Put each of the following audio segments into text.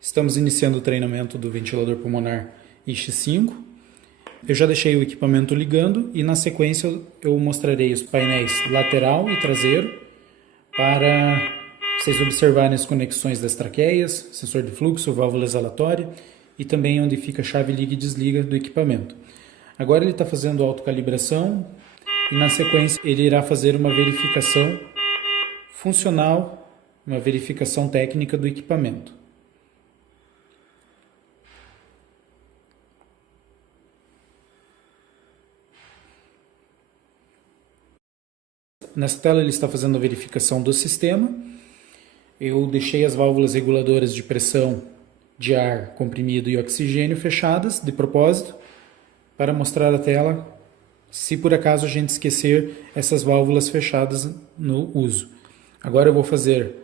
Estamos iniciando o treinamento do ventilador pulmonar IX5. Eu já deixei o equipamento ligando e na sequência eu mostrarei os painéis lateral e traseiro para vocês observarem as conexões das traqueias, sensor de fluxo, válvula exalatória e também onde fica a chave liga e desliga do equipamento. Agora ele está fazendo autocalibração e na sequência ele irá fazer uma verificação funcional, uma verificação técnica do equipamento. Nessa tela ele está fazendo a verificação do sistema. Eu deixei as válvulas reguladoras de pressão de ar comprimido e oxigênio fechadas de propósito para mostrar a tela se por acaso a gente esquecer essas válvulas fechadas no uso. Agora eu vou fazer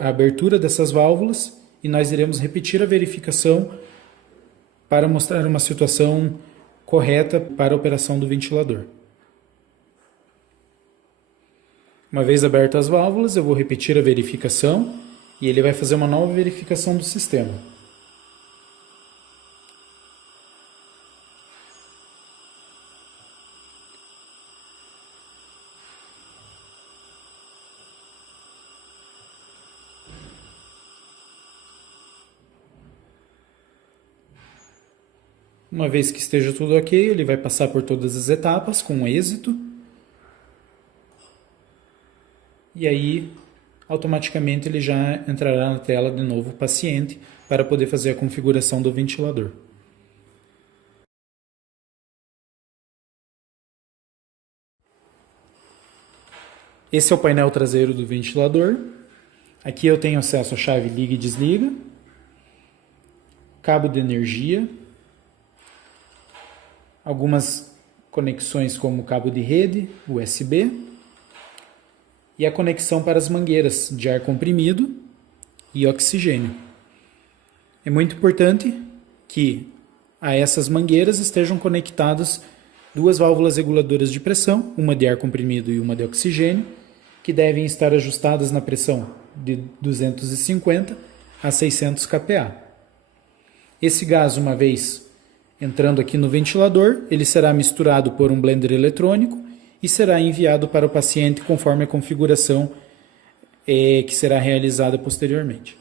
a abertura dessas válvulas e nós iremos repetir a verificação para mostrar uma situação correta para a operação do ventilador. Uma vez abertas as válvulas, eu vou repetir a verificação e ele vai fazer uma nova verificação do sistema. Uma vez que esteja tudo ok, ele vai passar por todas as etapas com êxito. E aí, automaticamente ele já entrará na tela de novo o paciente para poder fazer a configuração do ventilador. Esse é o painel traseiro do ventilador. Aqui eu tenho acesso à chave liga e desliga, cabo de energia, algumas conexões como cabo de rede, USB, e a conexão para as mangueiras de ar comprimido e oxigênio. É muito importante que a essas mangueiras estejam conectadas duas válvulas reguladoras de pressão, uma de ar comprimido e uma de oxigênio, que devem estar ajustadas na pressão de 250 a 600 kPa. Esse gás, uma vez entrando aqui no ventilador, ele será misturado por um blender eletrônico e será enviado para o paciente conforme a configuração que será realizada posteriormente.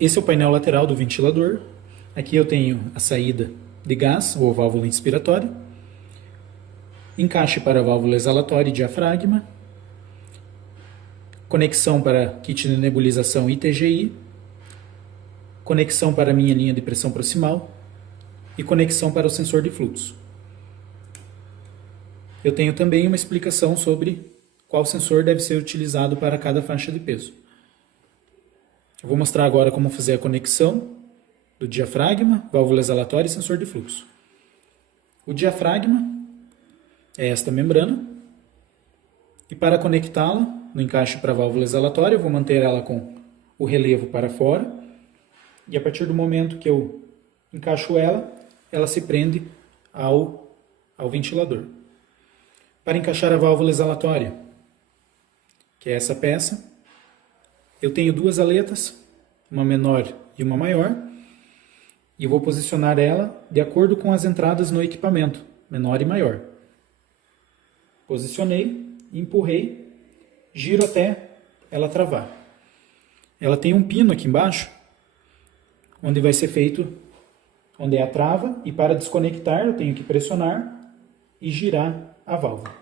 Esse é o painel lateral do ventilador. Aqui eu tenho a saída de gás ou válvula inspiratória, encaixe para a válvula exalatória e diafragma, conexão para kit de nebulização ITGI, conexão para a minha linha de pressão proximal e conexão para o sensor de fluxo. Eu tenho também uma explicação sobre qual sensor deve ser utilizado para cada faixa de peso. Eu vou mostrar agora como fazer a conexão do diafragma, válvula exalatória e sensor de fluxo. O diafragma é esta membrana e para conectá-la no encaixe para a válvula exalatória eu vou manter ela com o relevo para fora. E a partir do momento que eu encaixo ela, ela se prende ao ventilador. Para encaixar a válvula exalatória, que é essa peça, eu tenho duas aletas, uma menor e uma maior, e eu vou posicionar ela de acordo com as entradas no equipamento, menor e maior. Posicionei, empurrei, giro até ela travar. Ela tem um pino aqui embaixo, onde vai ser feito, onde é a trava, e para desconectar eu tenho que pressionar e girar a válvula.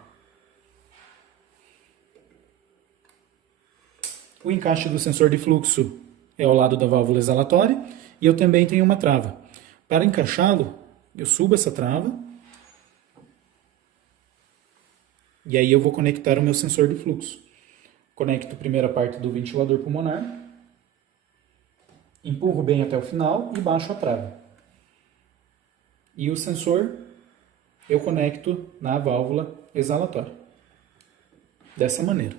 O encaixe do sensor de fluxo é ao lado da válvula exalatória e eu também tenho uma trava. Para encaixá-lo, eu subo essa trava e aí eu vou conectar o meu sensor de fluxo. Conecto primeiro a parte do ventilador pulmonar, empurro bem até o final e baixo a trava. E o sensor eu conecto na válvula exalatória. Dessa maneira.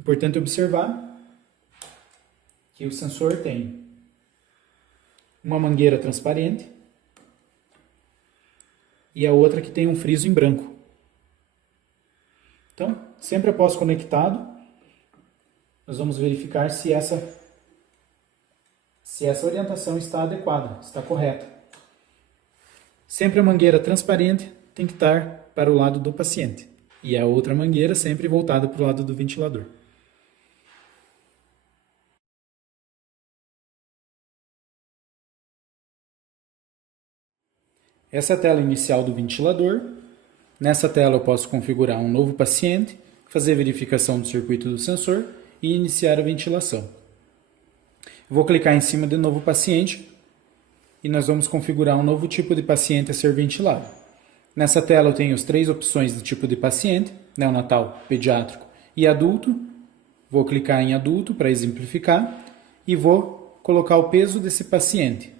Importante observar que o sensor tem uma mangueira transparente e a outra que tem um friso em branco. Então, sempre após conectado, nós vamos verificar se essa orientação está adequada, está correta. Sempre a mangueira transparente tem que estar para o lado do paciente e a outra mangueira sempre voltada para o lado do ventilador. Essa é a tela inicial do ventilador. Nessa tela eu posso configurar um novo paciente, fazer verificação do circuito do sensor e iniciar a ventilação. Vou clicar em cima de novo paciente e nós vamos configurar um novo tipo de paciente a ser ventilado. Nessa tela eu tenho as 3 opções de tipo de paciente, neonatal, pediátrico e adulto. Vou clicar em adulto para exemplificar e vou colocar o peso desse paciente.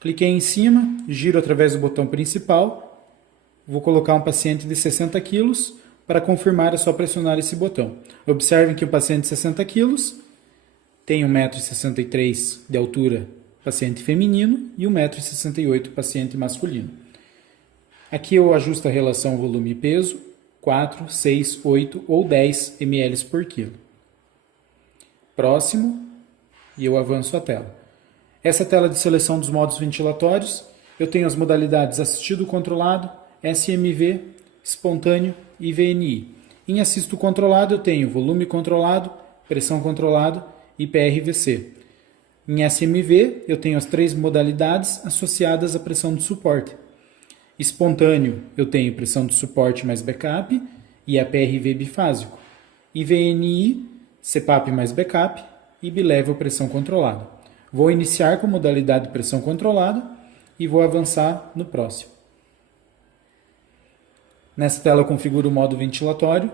Cliquei em cima, giro através do botão principal, vou colocar um paciente de 60 kg, para confirmar é só pressionar esse botão. Observem que o paciente de 60 kg tem 1,63 m de altura, paciente feminino, e 1,68 m, paciente masculino. Aqui eu ajusto a relação volume e peso, 4, 6, 8 ou 10 ml por quilo. Próximo, e eu avanço a tela. Essa tela de seleção dos modos ventilatórios, eu tenho as modalidades assistido controlado, SMV, espontâneo e VNI. Em assisto controlado eu tenho volume controlado, pressão controlado e PRVC. Em SMV eu tenho as 3 modalidades associadas à pressão de suporte. Espontâneo eu tenho pressão de suporte mais backup e a PRV bifásico. E VNI, CPAP mais backup e bilevel pressão controlada. Vou iniciar com a modalidade de pressão controlada e vou avançar no próximo. Nessa tela eu configuro o modo ventilatório.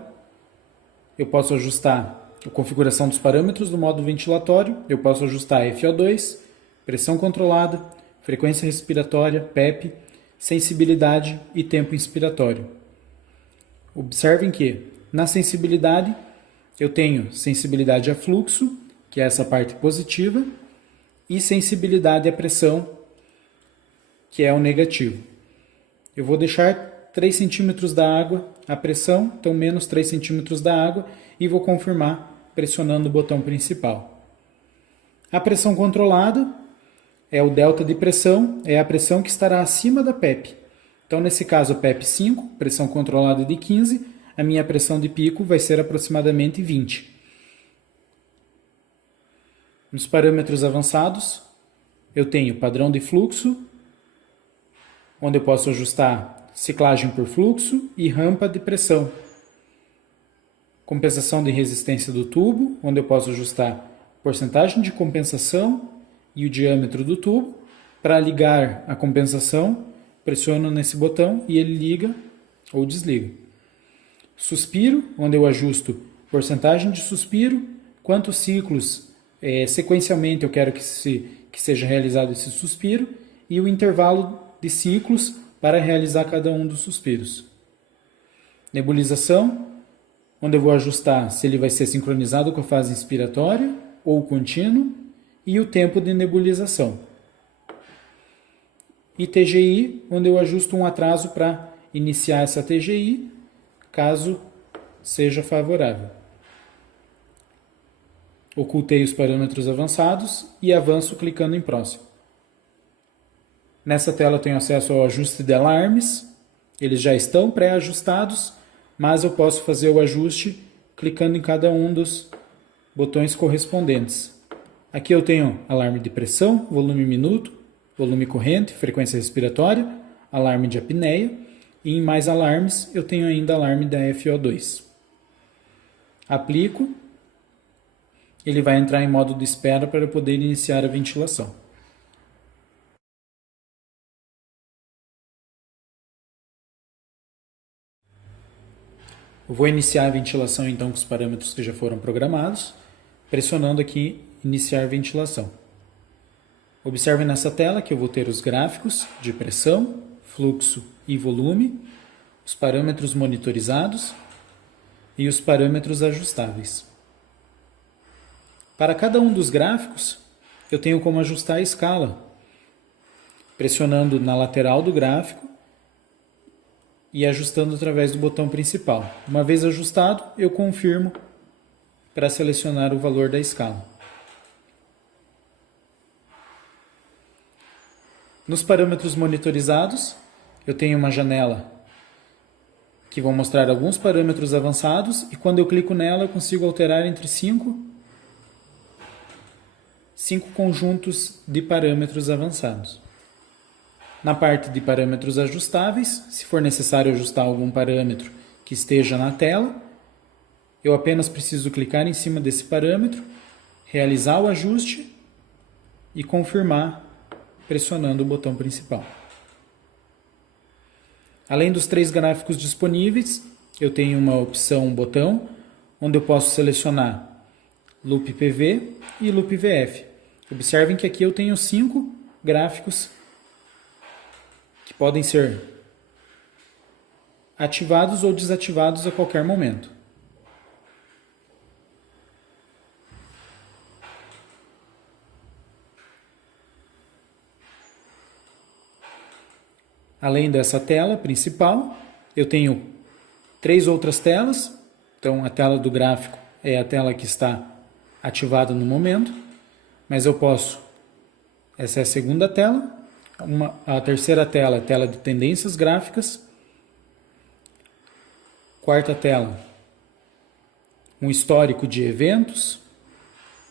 Eu posso ajustar a configuração dos parâmetros do modo ventilatório. Eu posso ajustar FO2, pressão controlada, frequência respiratória, PEP, sensibilidade e tempo inspiratório. Observem que na sensibilidade eu tenho sensibilidade a fluxo, que é essa parte positiva, e sensibilidade à pressão, que é o negativo. Eu vou deixar 3 centímetros da água a pressão, então menos 3 centímetros da água, e vou confirmar pressionando o botão principal. A pressão controlada é o delta de pressão, é a pressão que estará acima da PEP. Então nesse caso PEP 5, pressão controlada de 15, a minha pressão de pico vai ser aproximadamente 20. Nos parâmetros avançados, eu tenho padrão de fluxo, onde eu posso ajustar ciclagem por fluxo e rampa de pressão. Compensação de resistência do tubo, onde eu posso ajustar porcentagem de compensação e o diâmetro do tubo. Para ligar a compensação, pressiono nesse botão e ele liga ou desliga. Suspiro, onde eu ajusto porcentagem de suspiro, quantos ciclos sequencialmente eu quero que seja realizado esse suspiro e o intervalo de ciclos para realizar cada um dos suspiros. Nebulização, onde eu vou ajustar se ele vai ser sincronizado com a fase inspiratória ou contínuo e o tempo de nebulização. E TGI, onde eu ajusto um atraso para iniciar essa TGI, caso seja favorável. Ocultei os parâmetros avançados e avanço clicando em próximo. Nessa tela eu tenho acesso ao ajuste de alarmes. Eles já estão pré-ajustados, mas eu posso fazer o ajuste clicando em cada um dos botões correspondentes. Aqui eu tenho alarme de pressão, volume minuto, volume corrente, frequência respiratória, alarme de apneia e em mais alarmes eu tenho ainda alarme da FO2. Aplico. Ele vai entrar em modo de espera para poder iniciar a ventilação. Eu vou iniciar a ventilação então com os parâmetros que já foram programados, pressionando aqui iniciar ventilação. Observe nessa tela que eu vou ter os gráficos de pressão, fluxo e volume, os parâmetros monitorizados e os parâmetros ajustáveis. Para cada um dos gráficos, eu tenho como ajustar a escala. Pressionando na lateral do gráfico, e ajustando através do botão principal. Uma vez ajustado, eu confirmo para selecionar o valor da escala. Nos parâmetros monitorizados, eu tenho uma janela que vão mostrar alguns parâmetros avançados e quando eu clico nela eu consigo alterar entre cinco conjuntos de parâmetros avançados. Na parte de parâmetros ajustáveis, se for necessário ajustar algum parâmetro que esteja na tela, eu apenas preciso clicar em cima desse parâmetro, realizar o ajuste e confirmar pressionando o botão principal. Além dos 3 gráficos disponíveis, eu tenho uma opção botão, onde eu posso selecionar Loop PV e Loop VF. Observem que aqui eu tenho 5 gráficos que podem ser ativados ou desativados a qualquer momento. Além dessa tela principal, eu tenho 3 outras telas. Então, a tela do gráfico é a tela que está ativada no momento, mas eu posso... Essa é a segunda tela. A terceira tela é a tela de tendências gráficas. Quarta tela, um histórico de eventos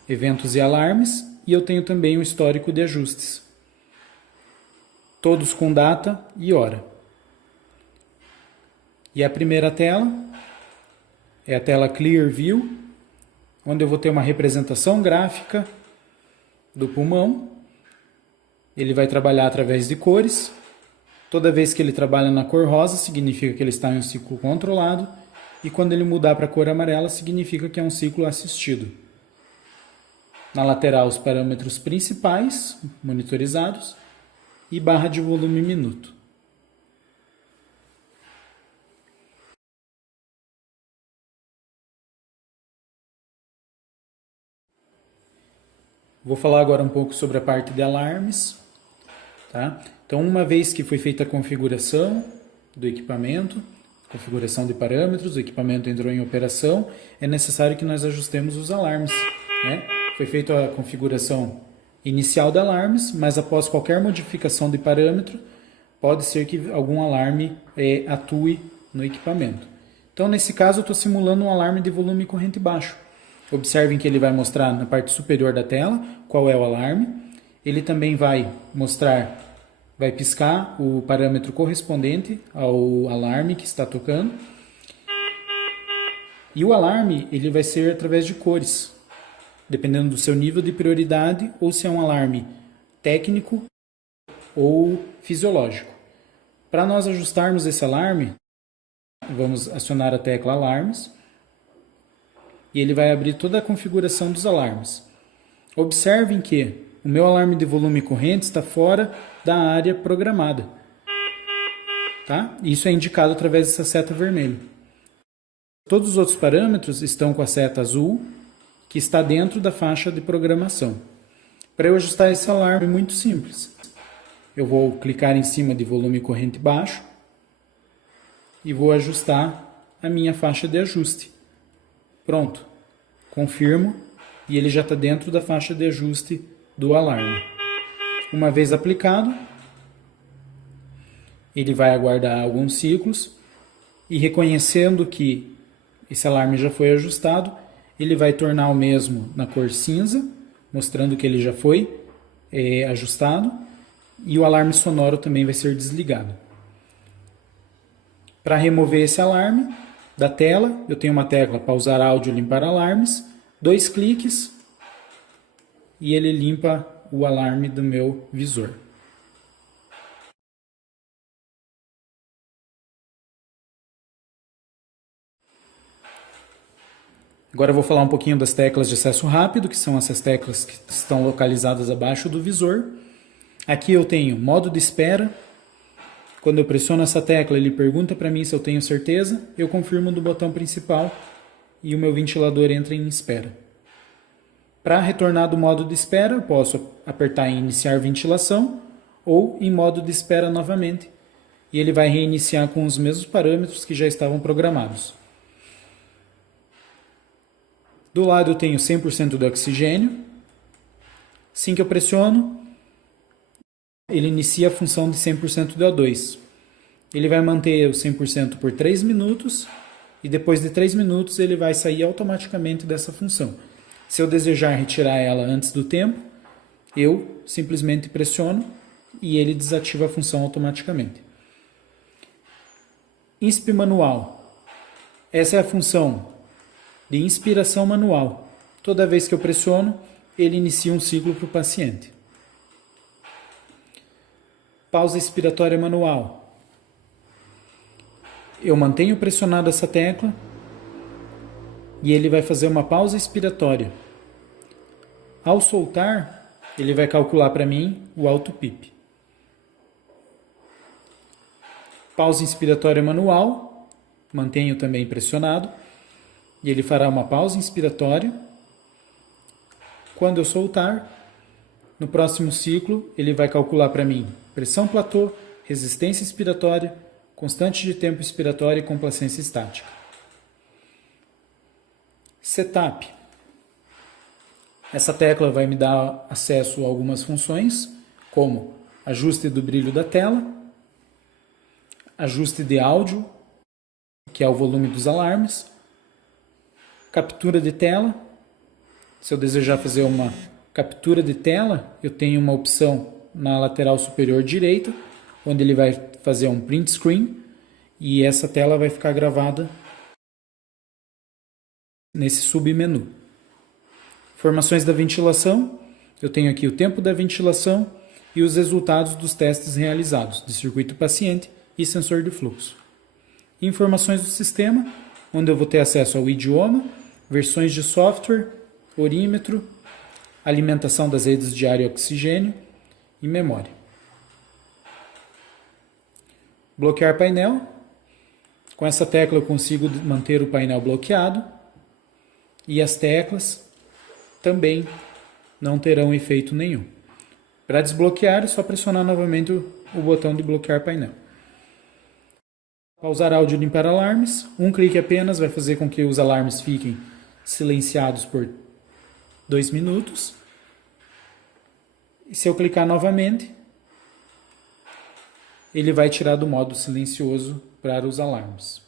e alarmes, e eu tenho também um histórico de ajustes. Todos com data e hora. E a primeira tela é a tela Clear View, onde eu vou ter uma representação gráfica do pulmão. Ele vai trabalhar através de cores. Toda vez que ele trabalha na cor rosa, significa que ele está em um ciclo controlado. E quando ele mudar para a cor amarela, significa que é um ciclo assistido. Na lateral, os parâmetros principais, monitorizados, e barra de volume minuto. Vou falar agora um pouco sobre a parte de alarmes. Tá? Então, uma vez que foi feita a configuração do equipamento, configuração de parâmetros, o equipamento entrou em operação, é necessário que nós ajustemos os alarmes. Né? Foi feita a configuração inicial de alarmes, mas após qualquer modificação de parâmetro, pode ser que algum alarme atue no equipamento. Então, nesse caso, eu estou simulando um alarme de volume e corrente baixo. Observem que ele vai mostrar na parte superior da tela qual é o alarme. Ele também vai piscar o parâmetro correspondente ao alarme que está tocando. E o alarme ele vai ser através de cores, dependendo do seu nível de prioridade, ou se é um alarme técnico ou fisiológico. Para nós ajustarmos esse alarme, vamos acionar a tecla Alarmes, e ele vai abrir toda a configuração dos alarmes. Observem que o meu alarme de volume e corrente está fora da área programada. Tá? Isso é indicado através dessa seta vermelha. Todos os outros parâmetros estão com a seta azul, que está dentro da faixa de programação. Para eu ajustar esse alarme é muito simples. Eu vou clicar em cima de volume e corrente baixo e vou ajustar a minha faixa de ajuste. Pronto. Confirmo e ele já está dentro da faixa de ajuste do alarme. Uma vez aplicado, ele vai aguardar alguns ciclos e reconhecendo que esse alarme já foi ajustado, ele vai tornar o mesmo na cor cinza, mostrando que ele já foi ajustado, e o alarme sonoro também vai ser desligado. Para remover esse alarme da tela, eu tenho uma tecla pausar áudio, limpar alarmes, 2 cliques e ele limpa o alarme do meu visor. Agora eu vou falar um pouquinho das teclas de acesso rápido, que são essas teclas que estão localizadas abaixo do visor. Aqui eu tenho modo de espera. Quando eu pressiono essa tecla, ele pergunta para mim se eu tenho certeza. Eu confirmo do botão principal e o meu ventilador entra em espera. Para retornar do modo de espera, eu posso apertar em iniciar ventilação ou em modo de espera novamente. e ele vai reiniciar com os mesmos parâmetros que já estavam programados. Do lado eu tenho 100% do oxigênio. Assim que eu pressiono, ele inicia a função de 100% do O2. Ele vai manter o 100% por 3 minutos e depois de 3 minutos ele vai sair automaticamente dessa função. Se eu desejar retirar ela antes do tempo, eu simplesmente pressiono e ele desativa a função automaticamente. INSP manual. Essa é a função de inspiração manual. Toda vez que eu pressiono, ele inicia um ciclo para o paciente. Pausa expiratória manual. Eu mantenho pressionado essa tecla e ele vai fazer uma pausa expiratória. Ao soltar, ele vai calcular para mim o alto PIP. Pausa inspiratória manual, mantenho também pressionado e ele fará uma pausa inspiratória. Quando eu soltar, no próximo ciclo, ele vai calcular para mim pressão platô, resistência expiratória, constante de tempo expiratório e complacência estática. Setup. Essa tecla vai me dar acesso a algumas funções, como ajuste do brilho da tela, ajuste de áudio, que é o volume dos alarmes, captura de tela. Se eu desejar fazer uma captura de tela, eu tenho uma opção na lateral superior direita, onde ele vai fazer um print screen e essa tela vai ficar gravada nesse submenu. Informações da ventilação, eu tenho aqui o tempo da ventilação e os resultados dos testes realizados de circuito paciente e sensor de fluxo. Informações do sistema, onde eu vou ter acesso ao idioma, versões de software, orímetro, alimentação das redes de ar e oxigênio e memória. Bloquear painel. Com essa tecla eu consigo manter o painel bloqueado e as teclas também não terão efeito nenhum. Para desbloquear é só pressionar novamente o botão de bloquear painel. Pausar áudio e limpar alarmes. Um clique apenas vai fazer com que os alarmes fiquem silenciados por 2 minutos. E se eu clicar novamente, ele vai tirar do modo silencioso para os alarmes.